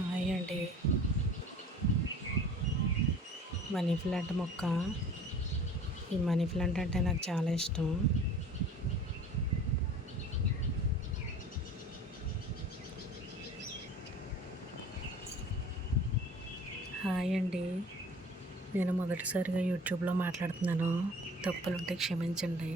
Hi అండి. Money plant మొక్క. ఈ మనీ ప్లాంట్ అంటే నాకు చాలా ఇష్టం. హాయ్ అండి. నేను మొదటిసారిగా యూట్యూబ్లో మాట్లాడుతున్నాను. తప్పులుంటే క్షమించండి.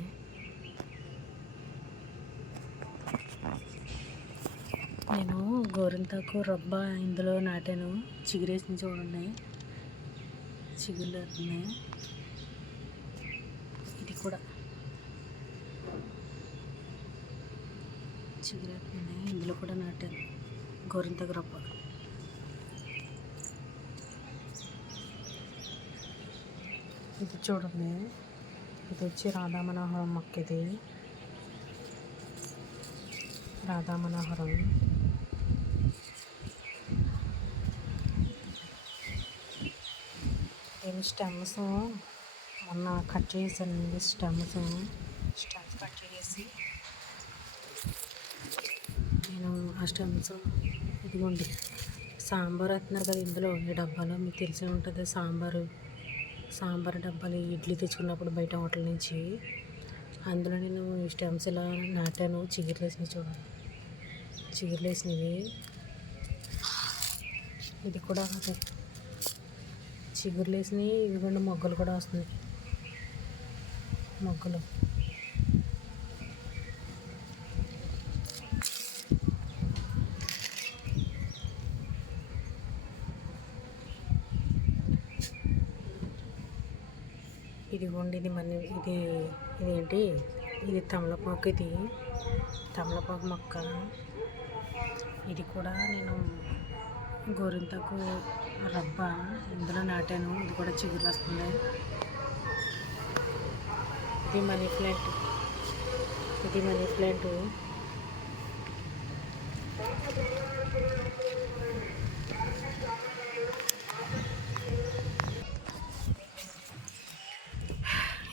నేను గోరింటాకు రబ్బ ఇందులో నాటాను. చిగురేసింది చూడండి, చిగుర్లు అవుతున్నాయి. ఇది కూడా చిగురేస్తున్నాయి. ఇందులో కూడా నాటాను గోరింటాకు రబ్బ. ఇది చూడండి, ఇది వచ్చి రాధా మనోహరం మొక్క. ఇది రాధా మనోహరం. నేను స్టెమ్స్ మొన్న కట్ చేసానండి. స్టెమ్స్ కట్ చేసి నేను ఆ స్టెమ్స్ ఇదిగోండి, సాంబార్ వేస్తున్నారు కదా ఇందులో, ఈ డబ్బాలో మీకు తెలిసే ఉంటుంది. సాంబార్ డబ్బాలు ఇడ్లీ తెచ్చుకున్నప్పుడు బయట హోటల్ నుంచి, అందులో నేను ఈ స్టెమ్స్ ఇలా నాటాను. చిగురులు వేసినవి చూడండి, చిగురులు వేసినవి. ఇది కూడా అదే చిగురులు వేసినవి. ఇదిగోండి మొగ్గలు కూడా వస్తున్నాయి, మొగ్గలు. ఇదిగోండి, ఇదేంటి, ఇది తమలపాకు. ఇది తమలపాకు మొక్క. ఇది కూడా నేను గోరింటాకు రబ్బ ఇందులో నాటాను. ఇది కూడా చిగురులు వస్తుంది. ఇది మనీ ప్లాంట్.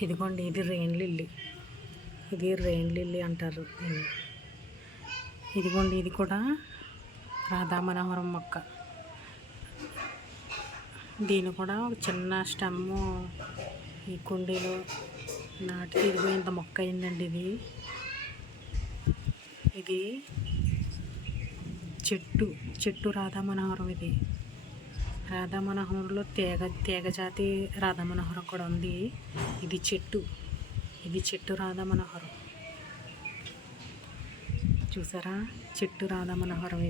ఇదిగోండి, ఇది రెయిన్ లిల్లీ అంటారు. ఇదిగోండి, ఇది కూడా రాధా మనోహరం మొక్క. దీని కూడా ఒక చిన్న స్టెమ్ ఈ కుండీలో నాటి ఇదిగో ఇంత మొక్క అయిందండి. ఇది చెట్టు రాధా మనోహరం. ఇది రాధా మనోహరంలో తీగ జాతి రాధా మనోహరం కూడా ఉంది. ఇది చెట్టు రాధా మనోహరం. చూసారా, చెట్టు రాధా మనోహరం.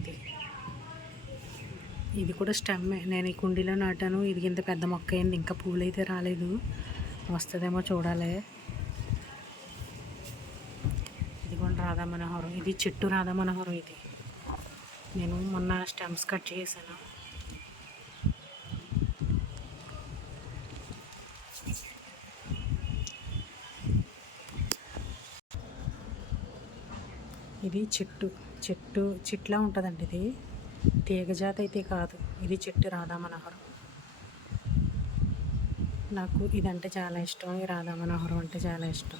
ఇది కూడా స్టెమ్మే. నేను ఈ కుండీలో నాటాను. ఇది ఇంత పెద్ద మొక్క అయింది. ఇంకా పూలు అయితే రాలేదు, వస్తుందేమో చూడాలి. ఇది కూడా రాధా మనోహరం. ఇది చెట్టు రాధా మనోహరం. ఇది నేను మొన్న స్టెమ్స్ కట్ చేశాను. ఇది చెట్లా ఉంటుందండి. ఇది తీగ జాతి అయితే కాదు. ఇది చెట్టు రాధా మనోహరం. నాకు ఇదంటే చాలా ఇష్టం. ఈ రాధా మనోహరం అంటే చాలా ఇష్టం.